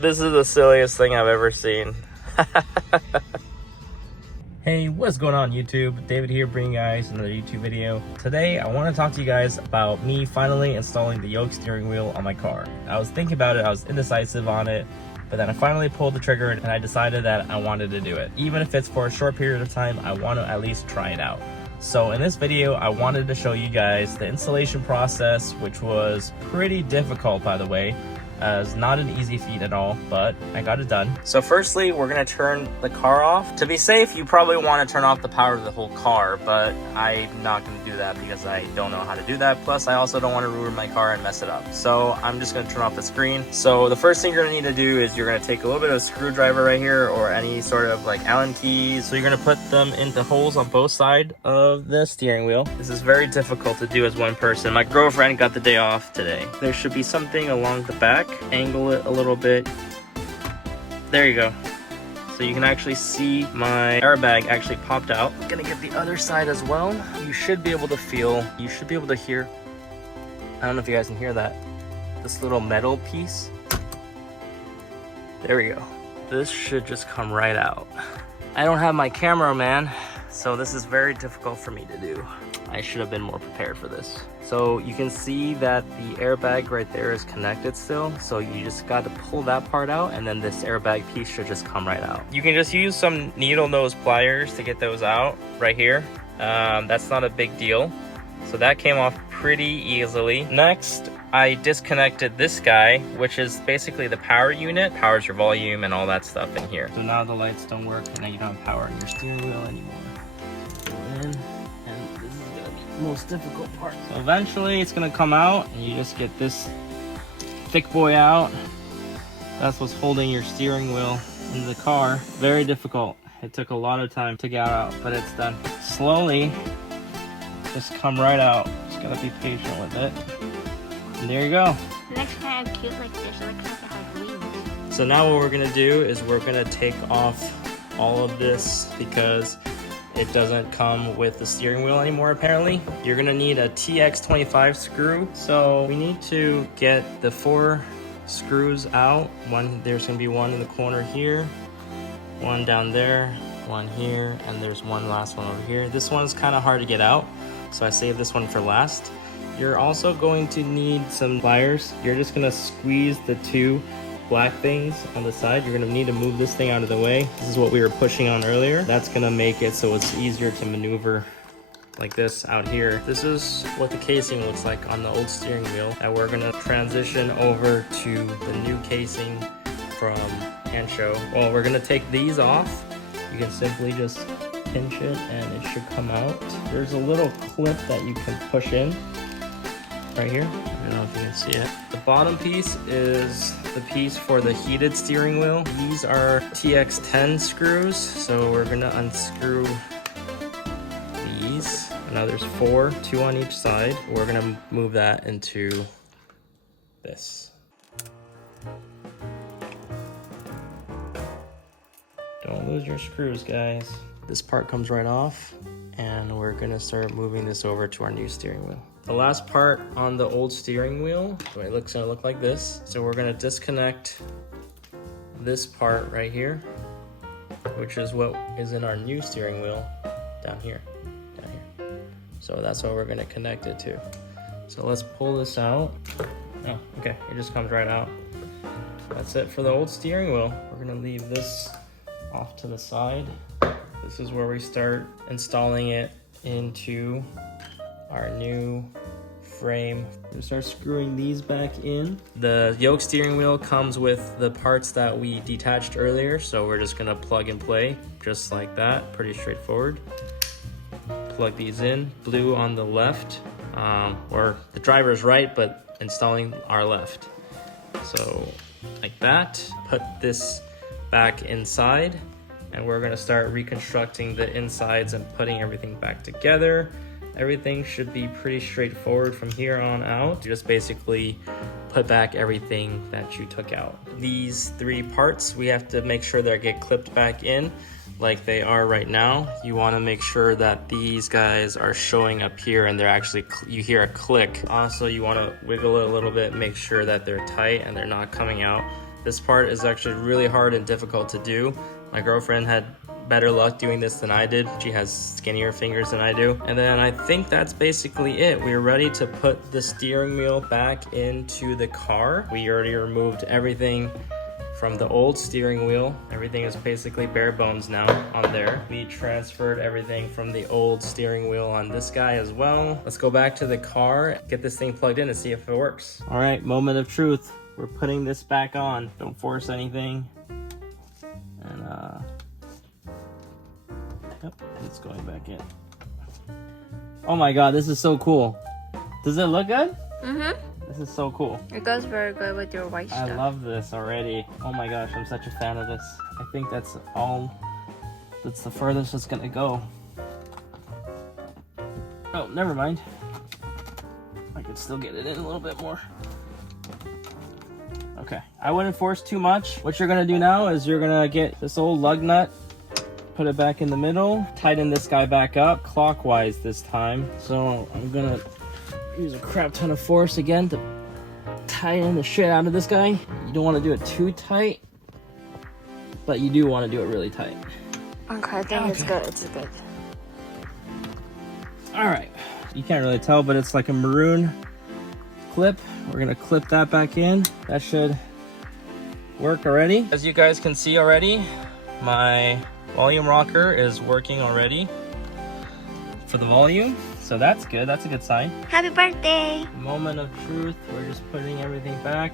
This is the silliest thing I've ever seen. Hey, what's going on YouTube? David here bringing you guys another YouTube video. Today I want to talk to you guys about me finally installing the yoke steering wheel on my car. I was thinking about it, I was indecisive on it, but then I finally pulled the trigger and I decided that I wanted to do it. Even if it's for a short period of time, I want to at least try it out. So in this video, I wanted to show you guys the installation process, which was pretty difficult, by the way. It's not an easy feat at all, but I got it done. So firstly, we're gonna turn the car off. To be safe, you probably wanna turn off the power of the whole car, but I'm not gonna do that because I don't know how to do that. Plus, I also don't wanna ruin my car and mess it up. So I'm just gonna turn off the screen. So the first thing you're gonna need to do is you're gonna take a little bit of a screwdriver right here or any sort of like Allen keys. So you're gonna put them into holes on both sides of the steering wheel. This is very difficult to do as one person. My girlfriend got the day off today. There should be something along the back. Angle it a little bit. There you go. So you can actually see my airbag actually popped out. I'm gonna get the other side as well. You should be able to feel, you should be able to hear, I don't know if you guys can hear that, this little metal piece. There we go. This should just come right out. I don't have my cameraman, so this is very difficult for me to do. I should have been more prepared for this. So you can see that the airbag right there is connected still. So you just got to pull that part out and then this airbag piece should just come right out. You can just use some needle nose pliers to get those out right here. That's not a big deal. So that came off pretty easily. Next, I disconnected this guy, which is basically the power unit. Powers your volume and all that stuff in here. So now the lights don't work and now you don't have power in your steering wheel anymore. Go in. Most difficult part. So eventually it's gonna come out and you just get this thick boy out. That's what's holding your steering wheel in the car. Very difficult. It took a lot of time to get out, but it's done. Slowly, just come right out. Just gotta be patient with it. And there you go. It looks kind of cute like this. It looks like it has wings. So now what we're gonna do is we're gonna take off all of this because it doesn't come with the steering wheel anymore, apparently. You're gonna need a TX25 screw. So we need to get the 4 screws out. There's gonna be one in the corner here, one down there, one here, and there's one last one over here. This one's kind of hard to get out, so I saved this one for last. You're also going to need some pliers. You're just gonna squeeze the 2 black things on the side. You're gonna need to move this thing out of the way. This is what we were pushing on earlier. That's gonna make it so it's easier to maneuver like this out here. This is what the casing looks like on the old steering wheel. And we're gonna transition over to the new casing from Ansho. Well, we're gonna take these off. You can simply just pinch it and it should come out. There's a little clip that you can push in right here. I don't know if you can see it. The bottom piece is the piece for the heated steering wheel. These are TX10 screws, so we're gonna unscrew these. Now there's 4, 2 on each side. We're gonna move that into this. Don't lose your screws, guys. This part comes right off, and we're gonna start moving this over to our new steering wheel. The last part on the old steering wheel, so it looks gonna look like this. So we're gonna disconnect this part right here, which is what is in our new steering wheel down here. So that's what we're gonna connect it to. So let's pull this out. Oh, okay, it just comes right out. That's it for the old steering wheel. We're gonna leave this off to the side. This is where we start installing it into our new frame. We start screwing these back in. The yoke steering wheel comes with the parts that we detached earlier, so we're just gonna plug and play just like that. Pretty straightforward. Plug these in. Blue on the left, or the driver's right, but installing our left. So like that. Put this back inside, and we're gonna start reconstructing the insides and putting everything back together. Everything should be pretty straightforward from here on out. You just basically put back everything that you took out. These 3 parts, we have to make sure they get clipped back in like they are right now. You want to make sure that these guys are showing up here and they're actually, you hear a click. Also, you want to wiggle it a little bit, make sure that they're tight and they're not coming out This part is actually really hard and difficult to do. My girlfriend had better luck doing this than I did. She has skinnier fingers than I do. And then I think that's basically it. We're ready to put the steering wheel back into the car. We already removed everything from the old steering wheel. Everything is basically bare bones now on there. We transferred everything from the old steering wheel on this guy as well. Let's go back to the car, get this thing plugged in and see if it works. All right, moment of truth. We're putting this back on. Don't force anything. And yep, it's going back in. Oh my God, this is so cool. Does it look good? Mm-hmm. This is so cool. It goes very good with your white stuff. I love this already. Oh my gosh, I'm such a fan of this. I think that's the furthest it's gonna go. Oh, never mind. I could still get it in a little bit more. Okay, I wouldn't force too much. What you're gonna do now is you're gonna get this old lug nut, put it back in the middle, tighten this guy back up clockwise this time. So I'm gonna use a crap ton of force again to tighten the shit out of this guy. You don't want to do it too tight, but you do want to do it really tight. Okay, I think it's good. It's good. All right, you can't really tell, but it's like a maroon clip. We're gonna clip that back in. That should work already. As you guys can see already, my volume rocker is working already for the volume. So that's good. That's a good sign. Happy birthday! Moment of truth. We're just putting everything back.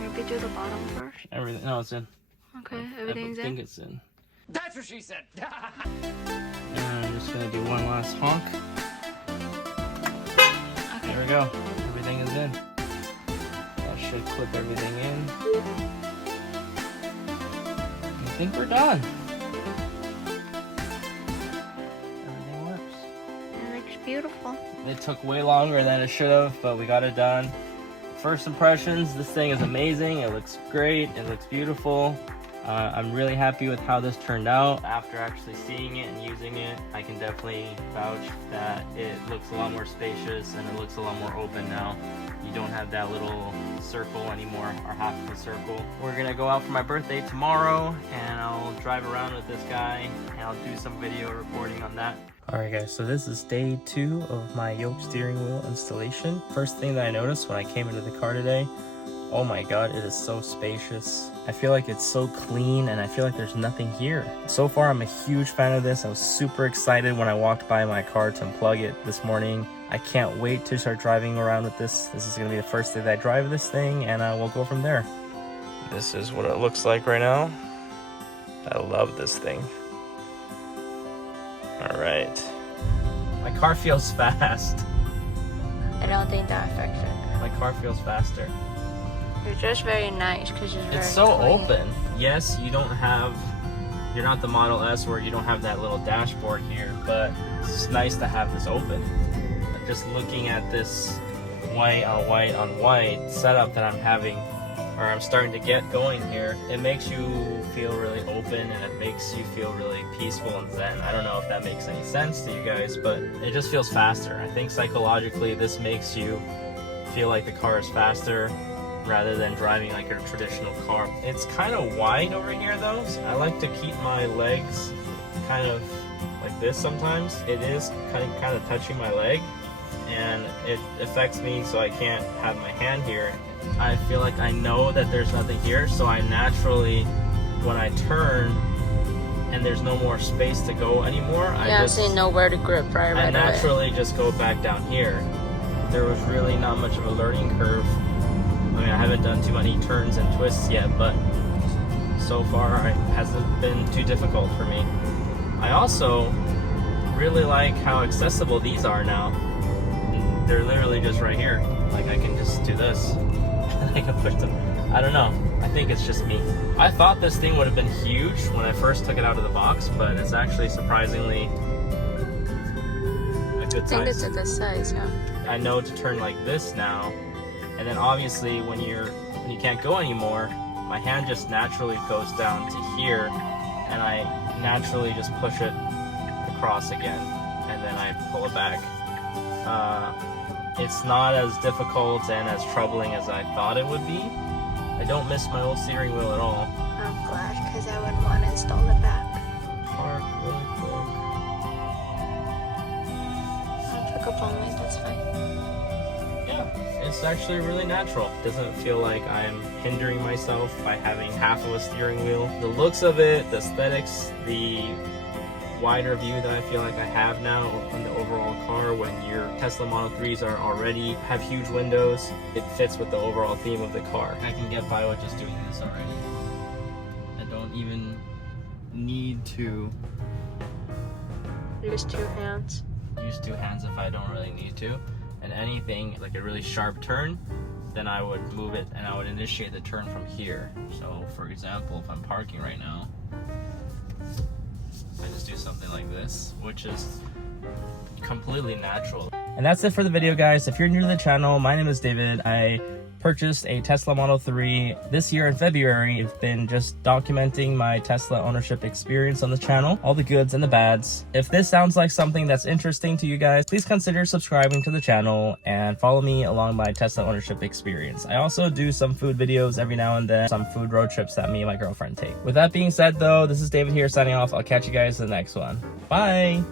Maybe do the bottom first. Everything. No, it's in. Okay, everything's I think in. it's in. That's what she said. And I'm just gonna do one last honk. Okay. There we go. Everything is in. That should clip everything in. I think we're done. Everything works. It looks beautiful. It took way longer than it should have, but we got it done. First impressions, this thing is amazing. It looks great. It looks beautiful. I'm really happy with how this turned out. After actually seeing it and using it, I can definitely vouch that it looks a lot more spacious and it looks a lot more open now. You don't have that little circle anymore, or half of a circle. We're gonna go out for my birthday tomorrow and I'll drive around with this guy and I'll do some video recording on that. Alright guys, so this is day 2 of my yoke steering wheel installation. First thing that I noticed when I came into the car today, oh my God, it is so spacious. I feel like it's so clean and I feel like there's nothing here. So far, I'm a huge fan of this. I was super excited when I walked by my car to unplug it this morning. I can't wait to start driving around with this. This is gonna be the first day that I drive this thing and we'll go from there. This is what it looks like right now. I love this thing. All right. My car feels fast. I don't think that affects it. My car feels faster. You're just very nice because it's very It's so clean. open. Yes, you're not the Model S where you don't have that little dashboard here, but it's nice to have this open. Just looking at this white on white on white setup that I'm having, or I'm starting to get going here, it makes you feel really open and it makes you feel really peaceful and zen. I don't know if that makes any sense to you guys, but it just feels faster. I think psychologically this makes you feel like the car is faster rather than driving like a traditional car. It's kind of wide over here though. So I like to keep my legs kind of like this sometimes. It is kind of touching my leg and it affects me so I can't have my hand here. I feel like I know that there's nothing here, so I naturally, when I turn and there's no more space to go anymore, I just know where to grip right I naturally just go back down here. There was really not much of a learning curve. I mean, I haven't done too many turns and twists yet, but so far it hasn't been too difficult for me. I also really like how accessible these are now. They're literally just right here. Like I can just do this and I can push them. I don't know. I think it's just me. I thought this thing would have been huge when I first took it out of the box, but it's actually surprisingly a good size. I think it's a good size, yeah. I know to turn like this now, and then obviously when you can't go anymore, my hand just naturally goes down to here, and I naturally just push it across again, and then I pull it back. it's not as difficult and as troubling as I thought it would be. I don't miss my old steering wheel at all. I'm glad, because I wouldn't want to install it back. Park really quick. I'll check up on it, that's fine. Yeah, it's actually really natural. It doesn't feel like I'm hindering myself by having half of a steering wheel. The looks of it, the aesthetics, the wider view that I feel like I have now in the overall car, when your Tesla Model 3s are already have huge windows, it fits with the overall theme of the car. I can get by with just doing this already. I don't even need to Use two hands. use two hands if I don't really need to. And anything like a really sharp turn, then I would move it and I would initiate the turn from here. So for example, if I'm parking right now, I just do something like this, which is completely natural. And that's it for the video, guys. If you're new to the channel, my name is David. I purchased a Tesla Model 3 this year in February. I've been just documenting my Tesla ownership experience on the channel, all the goods and the bads. If this sounds like something that's interesting to you guys, please consider subscribing to the channel and follow me along my Tesla ownership experience. I also do some food videos every now and then, some food road trips that me and my girlfriend take. With that being said though, this is David here signing off. I'll catch you guys in the next one. Bye!